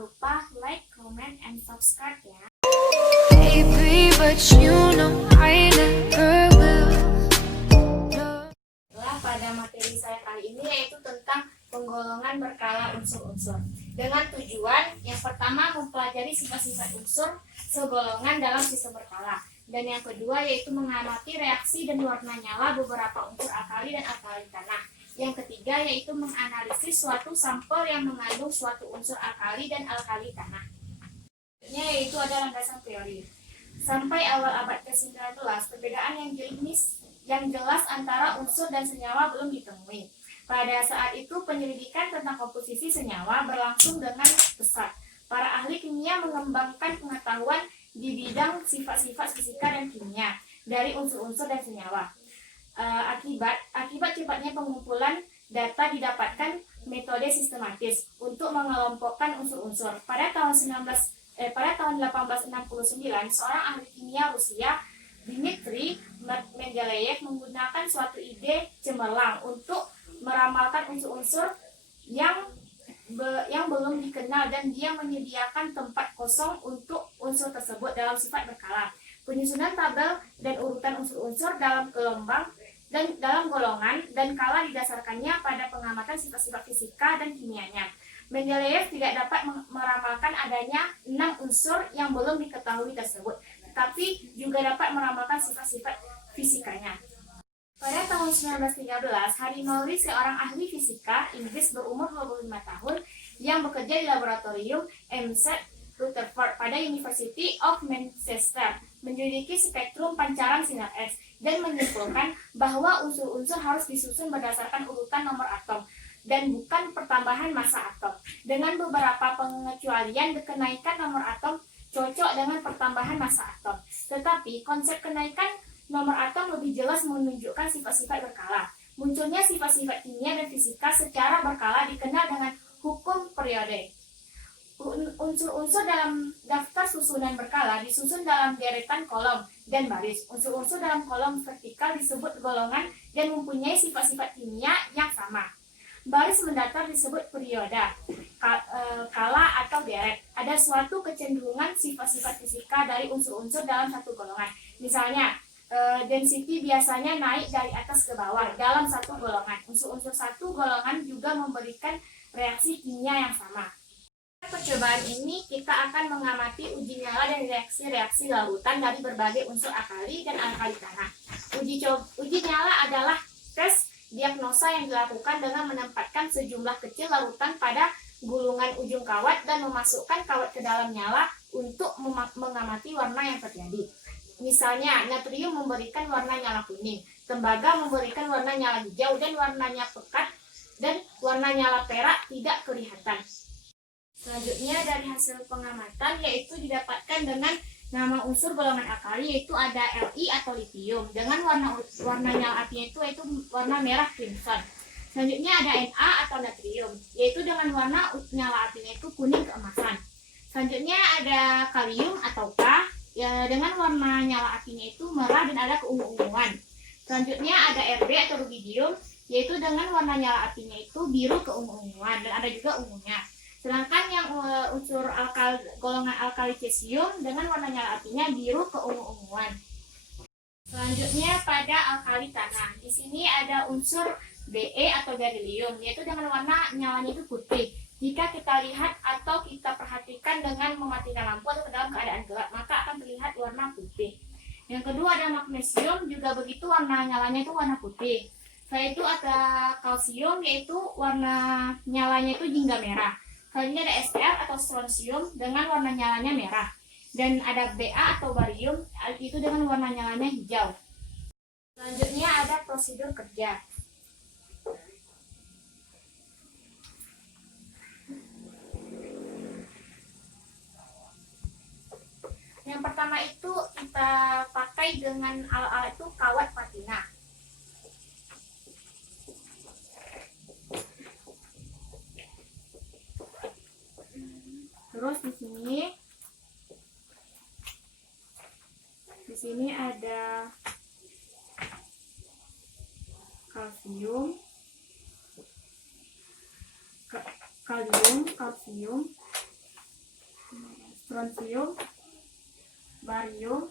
lupa like, comment, and subscribe ya. Baby, but you know I never will. Pada materi saya kali ini yaitu tentang penggolongan berkala unsur-unsur. Dengan tujuan yang pertama mempelajari sifat-sifat unsur segolongan dalam sistem berkala. Dan yang kedua yaitu mengamati reaksi dan warna nyala beberapa unsur alkali dan alkali tanah. Yang ketiga yaitu menganalisis suatu sampel yang mengandung suatu unsur alkali dan alkali tanah. Yaitu ada landasan teori. Sampai awal abad ke-19, perbedaan yang jelas antara unsur dan senyawa belum ditemui. Pada saat itu, penyelidikan tentang komposisi senyawa berlangsung dengan pesat. Para ahli kimia mengembangkan pengetahuan di bidang sifat-sifat fisika dan kimia dari unsur-unsur dan senyawa. Akibat cepatnya pengumpulan data didapatkan metode sistematis untuk mengelompokkan unsur-unsur. Pada tahun 1869, seorang ahli kimia Rusia, Dmitri Mendeleyev, menggunakan suatu ide cemerlang untuk meramalkan unsur-unsur yang belum dikenal, dan dia menyediakan tempat kosong untuk unsur tersebut dalam sifat berkala. Penyusunan tabel dan urutan unsur-unsur dalam golongan dan kala didasarkannya pada pengamatan sifat-sifat fisika dan kimianya. Mendeleyev tidak dapat meramalkan adanya 6 unsur yang belum diketahui tersebut, tetapi juga dapat meramalkan sifat-sifat fisikanya. Pada tahun 1913, Harry Maury, seorang ahli fisika Inggris berumur 25 tahun yang bekerja di laboratorium MZ Rutherford pada University of Manchester, menyelidiki spektrum pancaran sinar X dan menyimpulkan bahwa unsur-unsur harus disusun berdasarkan urutan nomor atom dan bukan pertambahan massa atom. Dengan beberapa pengecualian, kenaikan nomor atom cocok dengan pertambahan massa atom. Tetapi konsep kenaikan nomor atom lebih jelas menunjukkan sifat-sifat berkala. Munculnya sifat-sifat kimia dan fisika secara berkala dikenal dengan hukum periode. Unsur-unsur dalam daftar susunan berkala disusun dalam deretan kolom dan baris. Unsur-unsur dalam kolom vertikal disebut golongan dan mempunyai sifat-sifat kimia yang sama. Baris mendatar disebut perioda, kala atau deret. Ada suatu kecenderungan sifat-sifat fisika dari unsur-unsur dalam satu golongan. Misalnya, density biasanya naik dari atas ke bawah dalam satu golongan. Unsur-unsur satu golongan juga memberikan reaksi kimia yang sama. Pada percobaan ini kita akan mengamati uji nyala dan reaksi-reaksi larutan dari berbagai unsur alkali dan alkali tanah. Uji nyala adalah tes diagnosa yang dilakukan dengan menempatkan sejumlah kecil larutan pada gulungan ujung kawat dan memasukkan kawat ke dalam nyala untuk mengamati warna yang terjadi. Misalnya, natrium memberikan warna nyala kuning, tembaga memberikan warna nyala hijau, dan warnanya pekat dan warna nyala perak tidak kelihatan. Selanjutnya, dari hasil pengamatan yaitu didapatkan dengan nama unsur golongan alkali, yaitu ada Li atau litium dengan warna nyala apinya yaitu warna merah crimson. Selanjutnya ada Na atau natrium, yaitu dengan warna nyala apinya itu kuning keemasan. Selanjutnya ada kalium atau K, dengan warna nyala apinya itu merah dan ada keungu-unguan. Selanjutnya ada Rb atau rubidium, yaitu dengan warna nyala apinya itu biru keungu-unguan dan ada juga ungunya. Sedangkan yang unsur golongan alkali cesium dengan warna nyala apinya biru keungu-unguan. Selanjutnya pada alkali tanah. Di sini ada unsur Be atau berilium, yaitu dengan warna nyalanya itu putih. Jika kita lihat atau kita perhatikan dengan mematikan lampu atau dalam keadaan gelap, maka akan terlihat warna putih. Yang kedua ada magnesium, juga begitu, warna nyalanya itu warna putih. Selain itu ada kalsium, yaitu warna nyalanya itu jingga merah. Selanjutnya ada Sr atau strontium dengan warna nyalanya merah. Dan ada Ba atau barium, itu dengan warna nyalanya hijau. Selanjutnya ada prosedur kerja. Yang pertama itu kita pakai dengan alat-alat itu kawat patina. Terus di sini ada kalsium, kalsium, strontium, barium,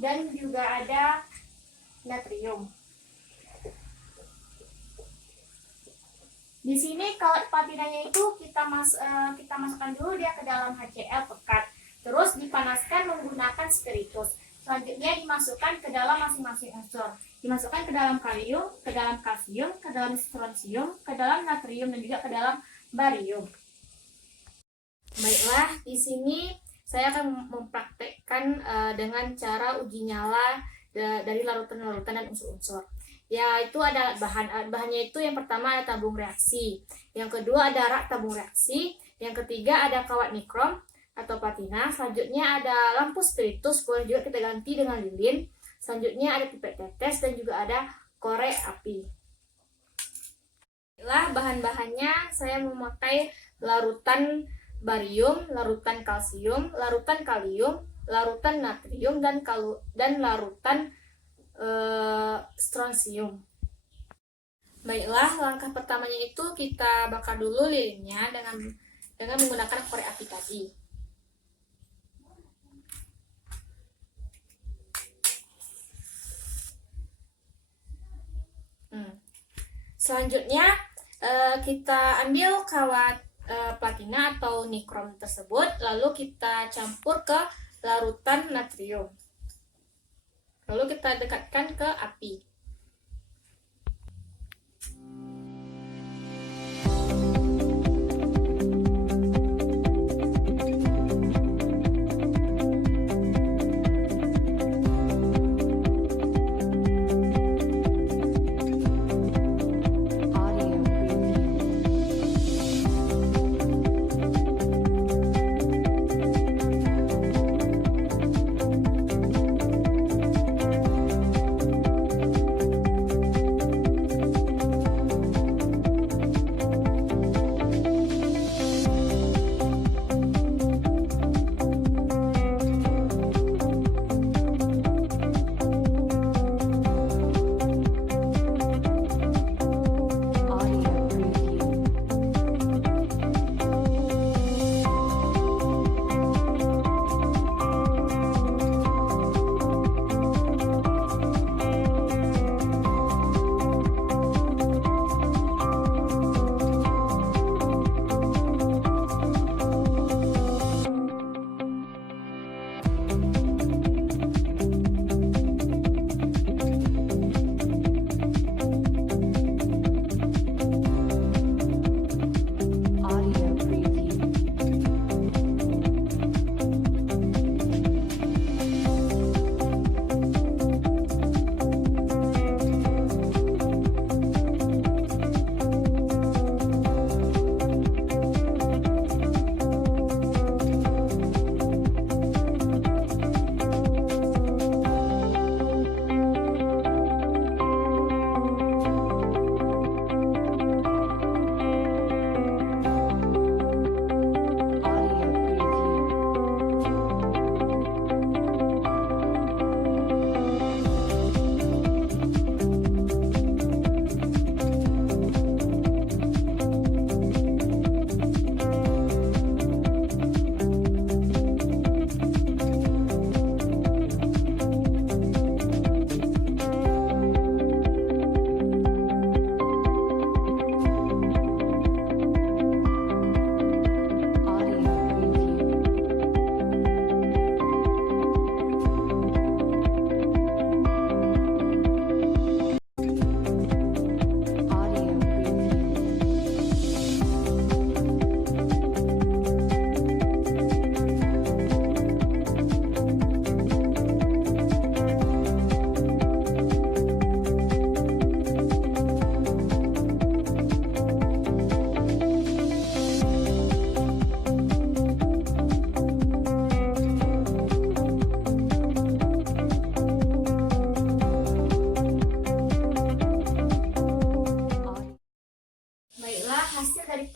dan juga ada natrium. Di sini kawat platinanya itu kita masukkan dulu dia ke dalam HCl pekat, terus dipanaskan menggunakan spiritus. Selanjutnya dimasukkan ke dalam masing-masing unsur. Dimasukkan ke dalam kalium, ke dalam kalsium, ke dalam strontium, ke dalam natrium, dan juga ke dalam barium. Baiklah, di sini saya akan mempraktekkan dengan cara uji nyala dari larutan-larutan dan unsur-unsur. Yaitu ada bahannya itu yang pertama ada tabung reaksi, yang kedua ada rak tabung reaksi, yang ketiga ada kawat nikrom atau platina, selanjutnya ada lampu spiritus, boleh juga kita ganti dengan lilin, selanjutnya ada pipet tetes, dan juga ada korek api. Bahan-bahannya saya memakai larutan barium, larutan kalsium, larutan kalium, larutan natrium, dan larutan strontium. Baiklah, langkah pertamanya itu kita bakar dulu lilinnya dengan menggunakan korek api tadi. Selanjutnya kita ambil kawat platina atau nikrom tersebut, lalu kita campur ke larutan natrium. Lalu kita dekatkan ke api.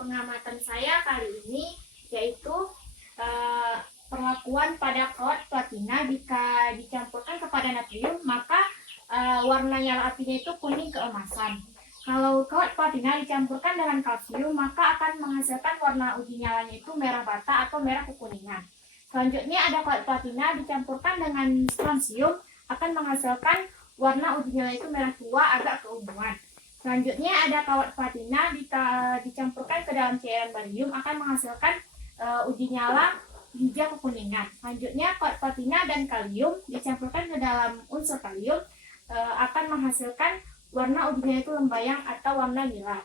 pengamatan saya kali ini yaitu perlakuan pada kawat platina jika dicampurkan kepada natrium maka warna nyala apinya itu kuning keemasan. Kalau kawat platina dicampurkan dengan kalsium maka akan menghasilkan warna uji nyala warnanya itu merah bata atau merah kekuningan. Selanjutnya ada kawat platina dicampurkan dengan strontium akan menghasilkan warna uji nyala itu merah tua agak keunguan. Selanjutnya ada kawat platina dicampurkan ke dalam cairan barium akan menghasilkan uji nyala hijau kekuningan. Selanjutnya kawat platina dan kalium dicampurkan ke dalam unsur kalium akan menghasilkan warna uji nyala itu lembayang atau warna nila.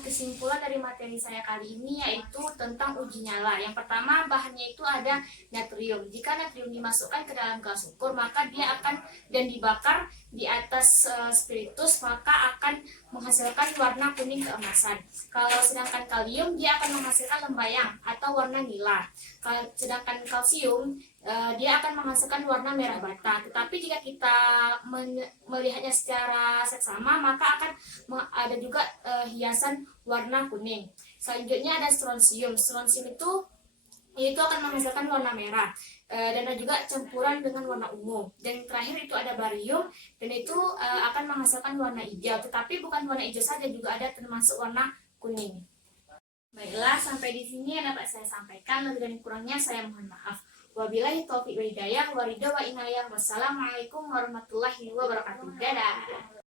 Kesimpulan dari materi saya kali ini yaitu tentang uji nyala. Yang pertama, bahannya itu ada natrium. Jika natrium dimasukkan ke dalam gelas ukur, maka dia akan dan dibakar di atas spiritus, maka akan menghasilkan warna kuning keemasan. Kalau sedangkan kalium, dia akan menghasilkan lembayang atau warna nila. Sedangkan kalsium, dia akan menghasilkan warna merah bata. Tetapi jika kita melihatnya secara seksama, maka akan ada juga hiasan warna kuning. Selanjutnya ada strontium. Strontium itu akan menghasilkan warna merah dan ada juga campuran dengan warna ungu. Dan terakhir itu ada barium dan itu akan menghasilkan warna hijau. Tetapi bukan warna hijau saja, juga ada termasuk warna kuning. Baiklah, sampai di sini yang dapat saya sampaikan. Lebih dan kurangnya saya mohon maaf. Wabillahi taufiq wa hidayah, wa ridha wa inayah. Wassalamualaikum warahmatullahi wabarakatuh. Dadah.